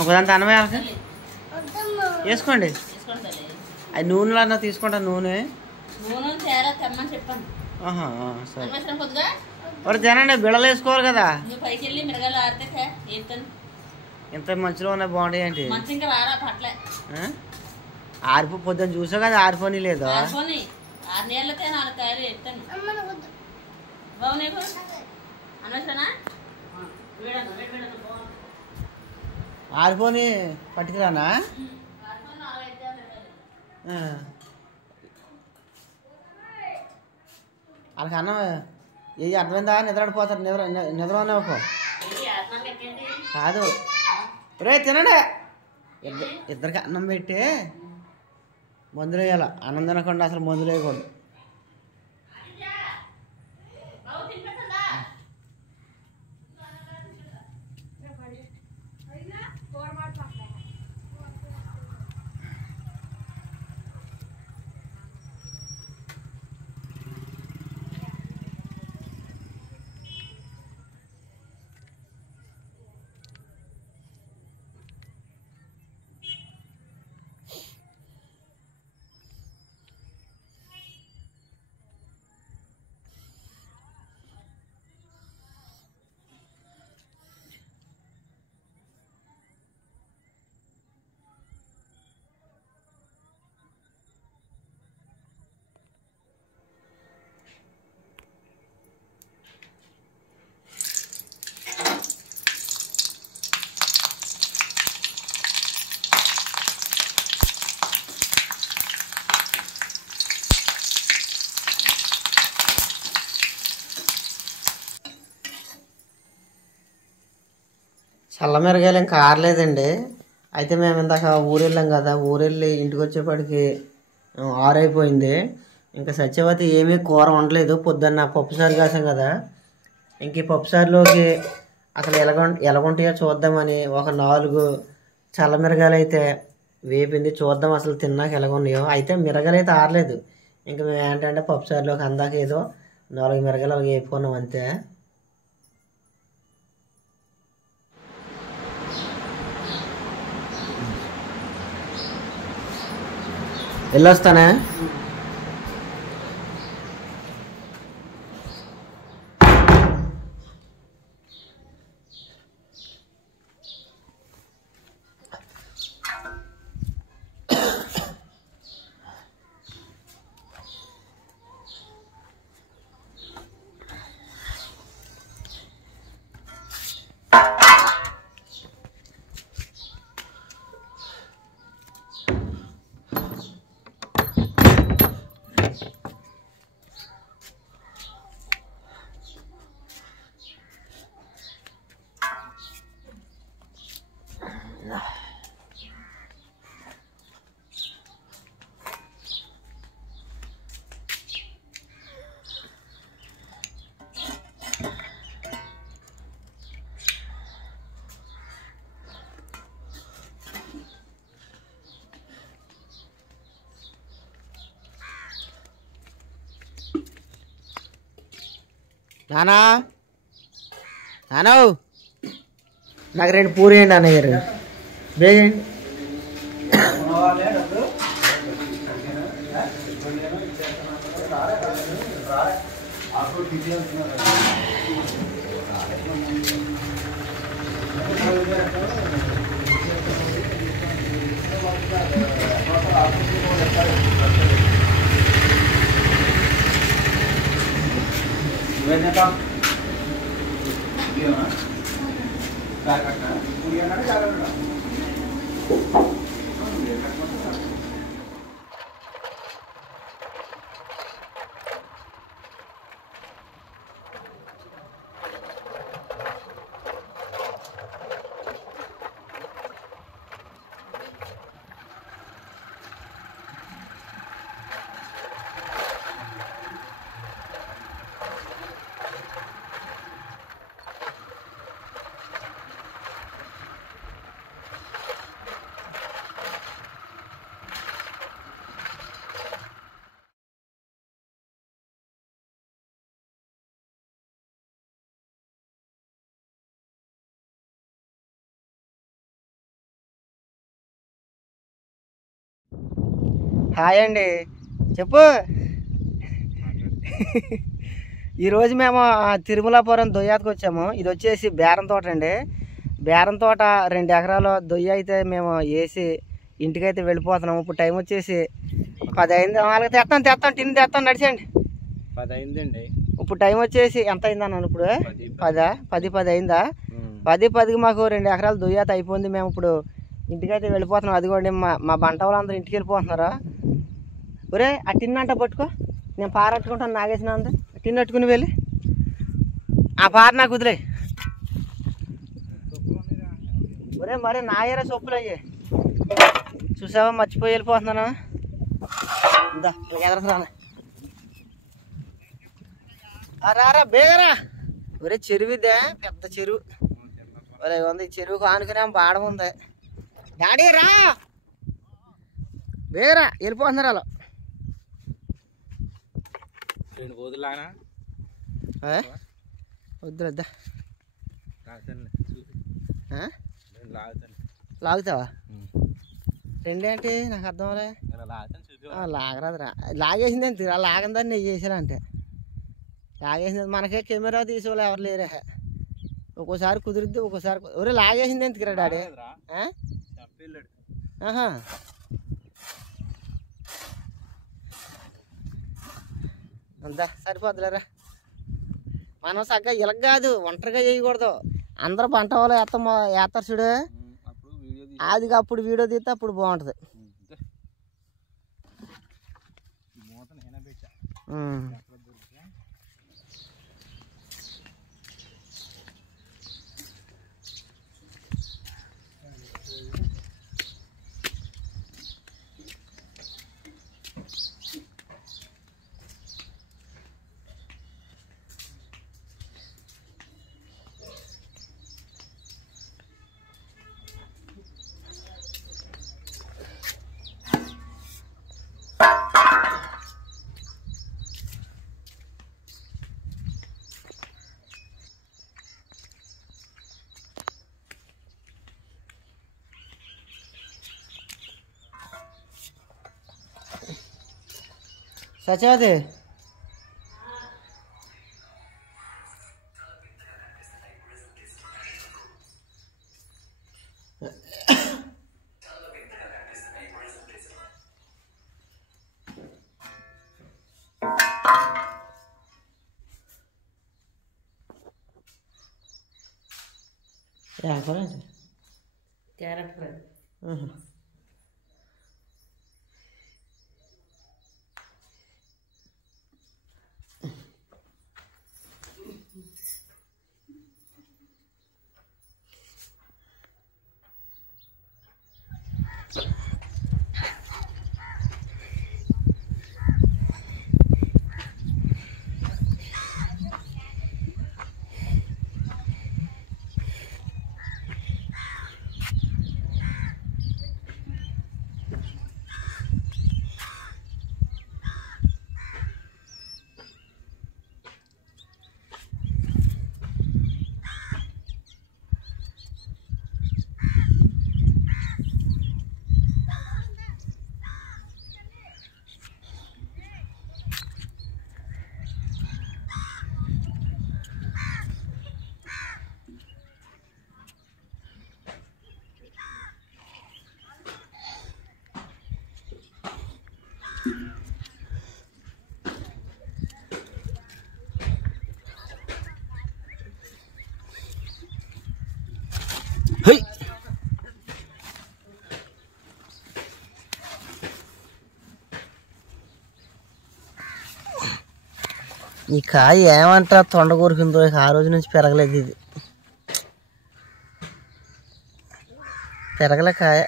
ఒకదాంతో అన్నమే వాళ్ళకి వేసుకోండి. అది నూనెలో అన్న తీసుకుంటాను నూనె. సరే మరి తినండి. బిళ్ళలు వేసుకోవాలి కదా. ఇంత మంచిలో ఉన్నాయి బాగుంటాయి ఏంటి? ఆరిపో పొద్దున్న చూసావు కదా ఆరిపోని లేదు. ఆరిపోని పట్టుకురానా? వాళ్ళకి అన్నం ఏది అర్థమైందా? నిద్రపోతారు. నిద్రలోనే ఒక కాదు రే తినండి. ఇద్దరికి అన్నం పెట్టి మందులు వేయాలి. అన్నం తినకుండా అసలు మందులు వేయకూడదు. చల్ల మిరగాయలు ఇంకా ఆరలేదండి. అయితే మేము ఇందాక ఊరెళ్ళాం కదా. ఊరెళ్ళి ఇంటికి వచ్చేప్పటికి 6 అయిపోయింది. ఇంకా సత్యవతి ఏమీ కూర వండలేదు. పొద్దున్న పప్పుసారు కాసాం కదా. ఇంక ఈ పప్పుసారులోకి అసలు ఎలాగుంటాయో చూద్దామని ఒక 4 చల్ల మిరగాయలు అయితే వేపింది. చూద్దాం అసలు తిన్నాక ఎలాగున్నాయో. అయితే మిరగాయలు అయితే ఆరలేదు. ఇంకా మేము ఏంటంటే పప్పుసారులోకి అందాక ఏదో 4 మిరగాయలు అలాగే వేపుకున్నాం అంతే. వెళ్ళొస్తానే. నానా నానో నాకు 2 పూరి వేయండి అన్నయ్య గారు. వేయండి. హాయ్ అండి, చెప్పు. ఈరోజు మేము తిరుమలాపురం దొయ్యాతకు వచ్చాము. ఇది వచ్చేసి బేరం తోట అండి. బేరం తోట 2 ఎకరాలు దొయ్య అయితే మేము వేసి ఇంటికైతే వెళ్ళిపోతున్నాము. ఇప్పుడు టైం వచ్చేసి 10 అయింది. వాళ్ళకి తెస్తాను టిన్ తెస్తాను, నడిచండి. 10 అయిందండి. ఇప్పుడు టైం వచ్చేసి ఎంత అయింది అన్నాను ఇప్పుడు? 10 అయిందా? 10కి మాకు 2 ఎకరాలు దొయ్యాత అయిపోయింది. మేము ఇప్పుడు ఇంటికైతే వెళ్ళిపోతున్నాం. అదిగోండి మా బంట వాళ్ళందరూ ఇంటికి వెళ్ళిపోతున్నారా. ఒరే ఆ టిన్ అంట పట్టుకో, నేను పారట్టుకుంటాను. నాగేసిన అంత టిన్ పట్టుకుని వెళ్ళి ఆ పార నాకు వదిలే. ఒరే మరి నాయరా సొప్పులు అయ్యే చూసావా, మర్చిపోయి వెళ్ళిపోతున్నాను. ఇందా ఎదరసరా రారా బేగరా. ఒరే చెరువు ఇదే, పెద్ద చెరువు. ఒరే ఉంది, చెరువుకు ఆనుకునే బాడం ఉంది. డాడీ రా బేగరా, వెళ్ళిపోతున్నారు అలా. 2 రోజులానా వద్దులద్దా, లాగుతావా? 2 ఏంటి నాకు అర్థం అవలే. లాగరాదురా, లాగేసింది అంతే. లాగందని నేను చేసాను అంటే లాగేసింది. మనకే కెమెరా తీసేవాళ్ళు ఎవరు లేరే. ఒక్కోసారి కుదిరిద్ది, ఒక్కోసారి ఒరే లాగేసింది ఎందుకురా డాడీ. అంతా సరిపోద్దులేరా. మనం చక్కగా ఇలాగ కాదు, ఒంటరిగా చేయకూడదు. అందరూ పంట వాళ్ళు వేస్తారు చూడు, అది అప్పుడు వీడియో తీస్తే అప్పుడు బాగుంటుంది. సచాది క్యారెట్ ఫ్రై. ఈ కాయ ఏమంటా తొండ కోరుకుందో, ఆ రోజు నుంచి పెరగలేదు. ఇది పెరగలే కాయ.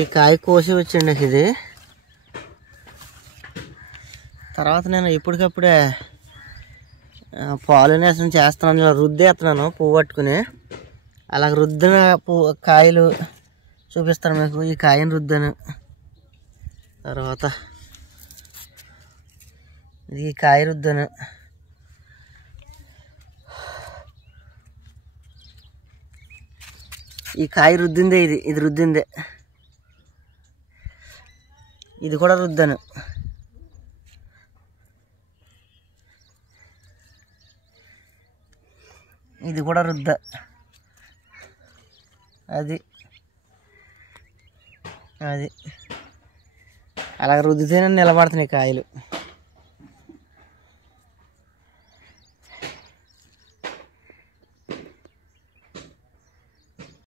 ఈ కాయ కోసి వచ్చిండి ఇది. తర్వాత నేను ఇప్పటికప్పుడే పాలినేషన్ చేస్తున్నాను, ఇలా రుద్దేస్తున్నాను పువ్వు పట్టుకుని. అలా రుద్దిన కాయలు చూపిస్తాను మీకు. ఈ కాయను రుద్దాను, తర్వాత ఈ కాయ రుద్దాను. ఈ కాయ రుద్దిందే, ఇది రుద్దిందే. ఇది కూడా రుద్దాను. ఇది కూడా రుద్దా. అది అలాగ రుద్దితేనే నిలబడుతున్నాయి కాయలు.